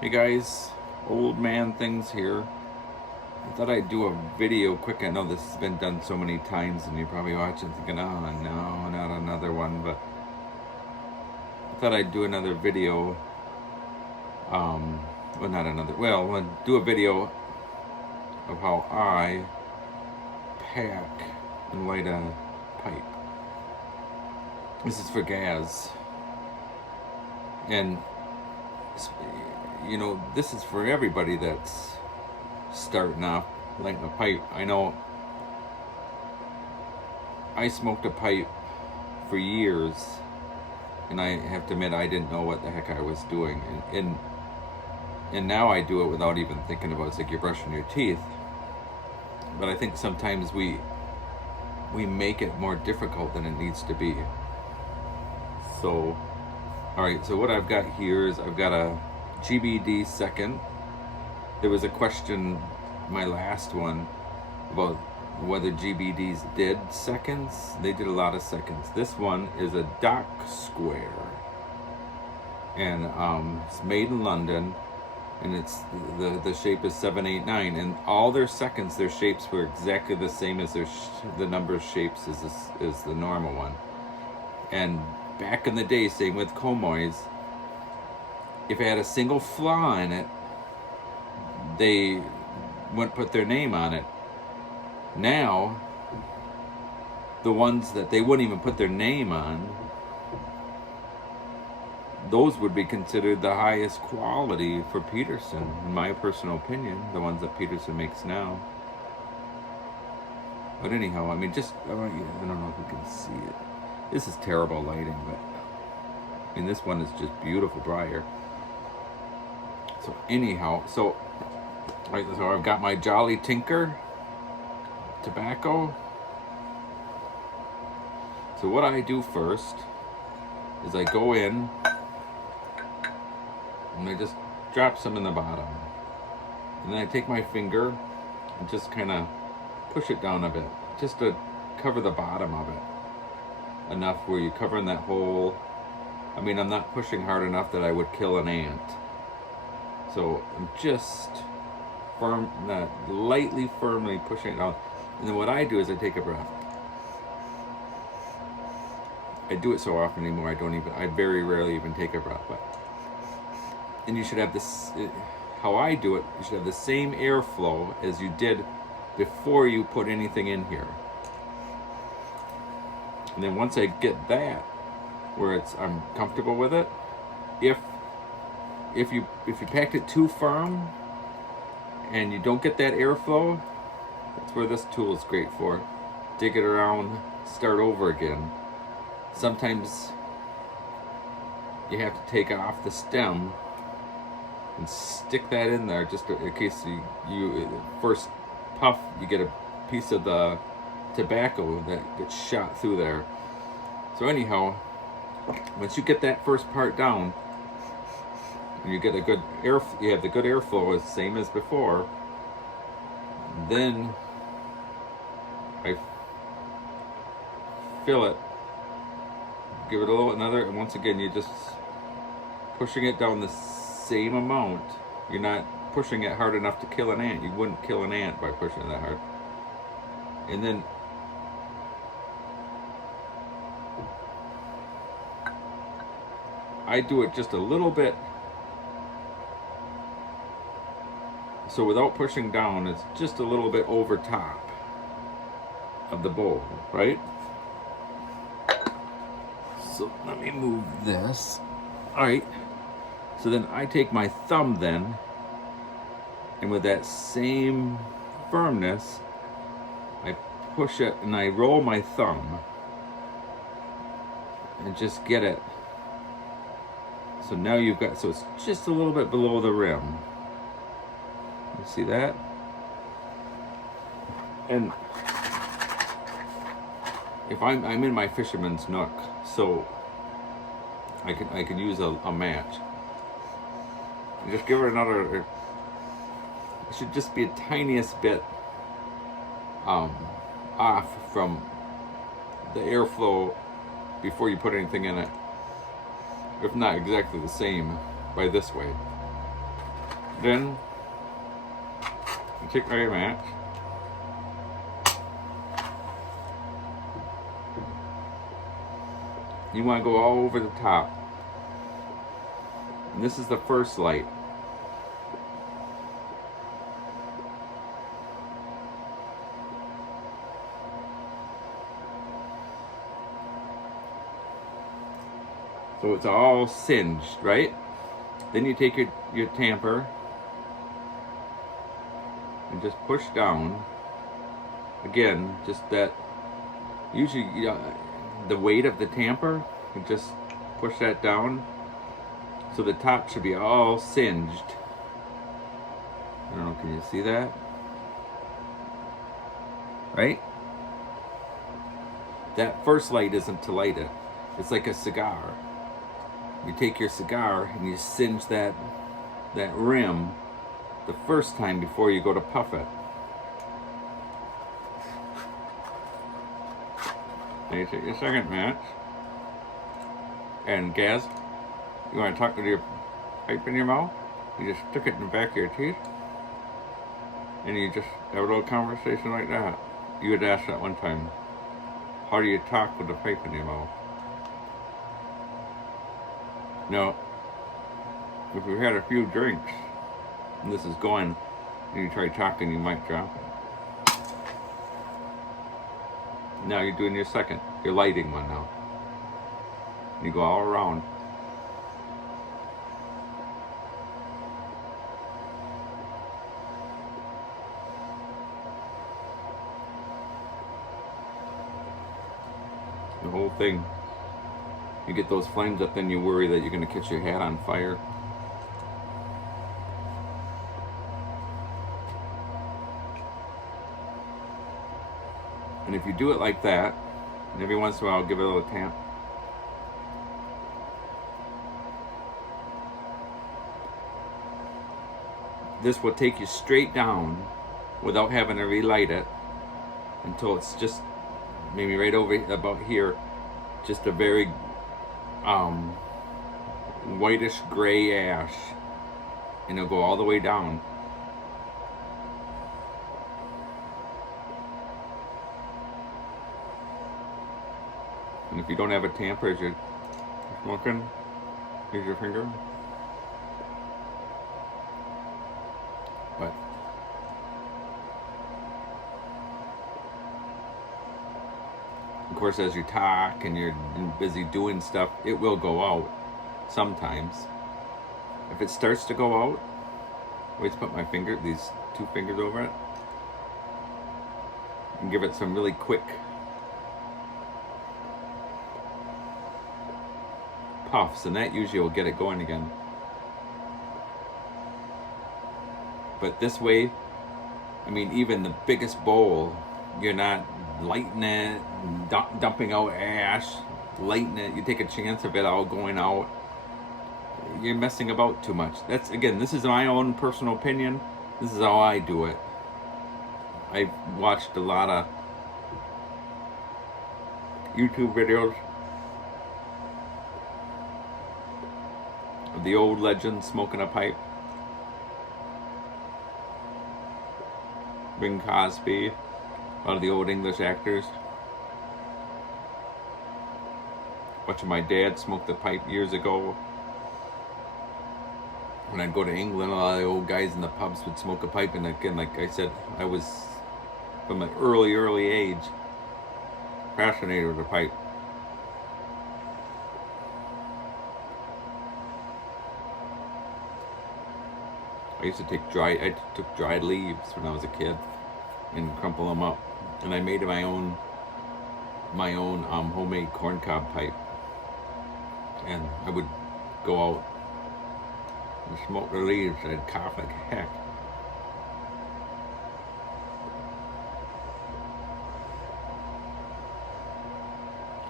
Hey guys, old man things here. I thought I'd do a video quick. I know this has been done so many times and you're probably watching thinking, oh no, not another one, but I thought I'd do another video. Well, not another, well, I'll do a video of how I pack and light a pipe. This is for gas. And you know, this is for everybody that's starting off lighting a pipe. I know I smoked a pipe for years, and I have to admit I didn't know what the heck I was doing. And now I do it without even thinking about it. It's like you're brushing your teeth. But I think sometimes we make it more difficult than it needs to be. So, all right, so what I've got here is I've got a GBD second. There was a question, my last one, about whether GBDs did seconds. They did a lot of seconds. This one is a Dock Square, and it's made in London, and it's the shape is 789, and all their seconds, their shapes were exactly the same as the number of shapes as the normal one. And back in the day, same with Comoys, if it had a single flaw in it, they wouldn't put their name on it. Now, the ones that they wouldn't even put their name on, those would be considered the highest quality for Peterson, in my personal opinion, the ones that Peterson makes now. But anyhow, I mean, I don't know if you can see it. This is terrible lighting, but I mean, this one is just beautiful briar. So anyhow, so I've got my Jolly Tinker tobacco. So what I do first is I go in and I just drop some in the bottom. And then I take my finger and just kind of push it down a bit, just to cover the bottom of it. Enough where you're covering that hole. I mean, I'm not pushing hard enough that I would kill an ant. So I'm just lightly, firmly pushing it down. And then what I do is I take a breath. I do it so often anymore, I very rarely even take a breath. And you should have this, how I do it, you should have the same airflow as you did before you put anything in here. And then once I get that, where I'm comfortable with it, if you packed it too firm and you don't get that airflow, that's where this tool is great for. Dig it around, start over again. Sometimes you have to take off the stem and stick that in there just in case you first puff, you get a piece of the tobacco that gets shot through there. So anyhow, once you get that first part down, and you get a good you have the good airflow, as same as before, then I fill it, give it another, and once again you're just pushing it down the same amount. You're not pushing it hard enough to kill an ant. You wouldn't kill an ant by pushing it that hard. And then I do it just a little bit, so without pushing down, it's just a little bit over top of the bowl, right? So let me move this. All right, so then I take my thumb then, and with that same firmness, I push it and I roll my thumb and just get it. So now you've got, so it's just a little bit below the rim. You see that? And if I'm in my fisherman's nook, so I can use a match. And just give it another. It should just be a tiniest bit off from the airflow before you put anything in it. If not exactly the same by this way. Then you take your match. You want to go all over the top. And this is the first light. So it's all singed, right? Then you take your tamper and just push down. Again, just that, usually the weight of the tamper, you just push that down. So the top should be all singed. I don't know, can you see that? Right? That first light isn't to light it. It's like a cigar. You take your cigar and you singe that rim the first time before you go to puff it. Then you take your second match. And Gaz, you want to talk with your pipe in your mouth? You just stick it in the back of your teeth. And you just have a little conversation like that. You had asked that one time, how do you talk with the pipe in your mouth? Now, if you've had a few drinks, and this is going, and you try talking, you might drop it. Now you're doing your second. You're lighting one now. You go all around. The whole thing. You get those flames up, then you worry that you're going to catch your hat on fire. And if you do it like that, and every once in a while give it a little tap. This will take you straight down without having to relight it until it's just maybe right over about here, just a very whitish gray ash, and it'll go all the way down. And if you don't have a tamper as you're smoking, use your finger. But of course, as you talk and you're busy doing stuff, it will go out sometimes. If it starts to go out, wait to put my finger, these two fingers over it, and give it some really quick puffs, and that usually will get it going again. But this way, I mean, even the biggest bowl, you're not lighting it, dumping out ash, lighting it. You take a chance of it all going out. You're messing about too much. That's, again, this is my own personal opinion. This is how I do it. I've watched a lot of YouTube videos of the old legends smoking a pipe. Bing Cosby, a lot of the old English actors. Watching my dad smoke the pipe years ago. When I'd go to England, a lot of the old guys in the pubs would smoke a pipe, and again, like I said, I was, from an early age, fascinated with the pipe. I took dried leaves when I was a kid and crumple them up, and I made my own homemade corncob pipe, and I would go out and smoke the leaves. I'd cough like heck.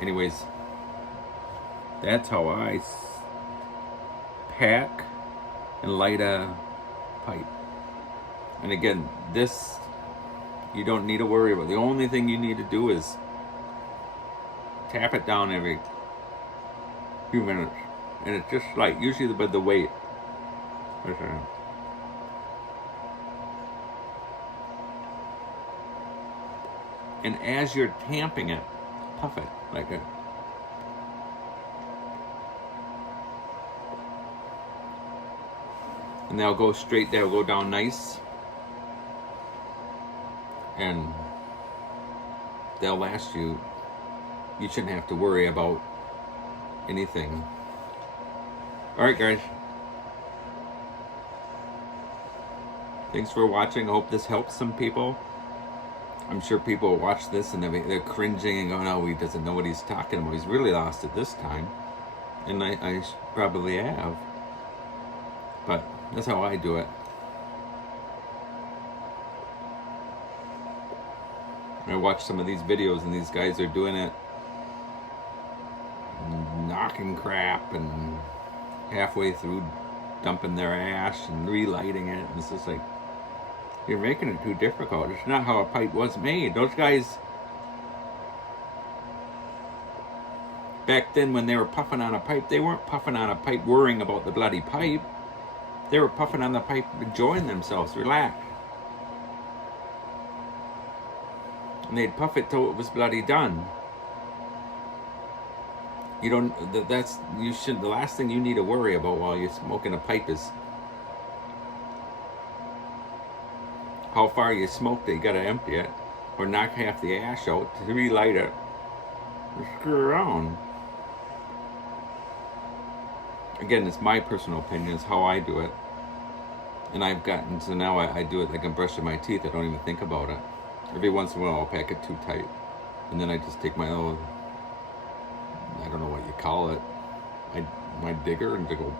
Anyways, that's how I pack and light a pipe. And again, this you don't need to worry about. The only thing you need to do is tap it down every few minutes, and it's just like usually the weight. And as you're tamping it, puff it like that. And they'll go straight, they'll go down nice. And they'll last you. You shouldn't have to worry about anything. All right, guys. Thanks for watching. I hope this helps some people. I'm sure people watch this and they're cringing and going, oh, he doesn't know what he's talking about. He's really lost it this time. And I probably have. But that's how I do it. I watch some of these videos and these guys are doing it, knocking crap and halfway through dumping their ash and relighting it. And it's just like, you're making it too difficult. It's not how a pipe was made. Those guys, back then when they were puffing on a pipe, they weren't puffing on a pipe worrying about the bloody pipe. They were puffing on the pipe, enjoying themselves, relax. And they'd puff it till it was bloody done. You don't, the last thing you need to worry about while you're smoking a pipe is how far you smoked it. You gotta empty it, or knock half the ash out to relight it. Or screw around. Again, it's my personal opinion. It's how I do it. And I've gotten to now I do it like I'm brushing my teeth. I don't even think about it. Every once in a while I'll pack it too tight. And then I just take my little, I don't know what you call it, my digger, and to go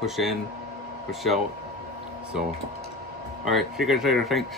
push in, push out. So, alright, see you guys later, thanks.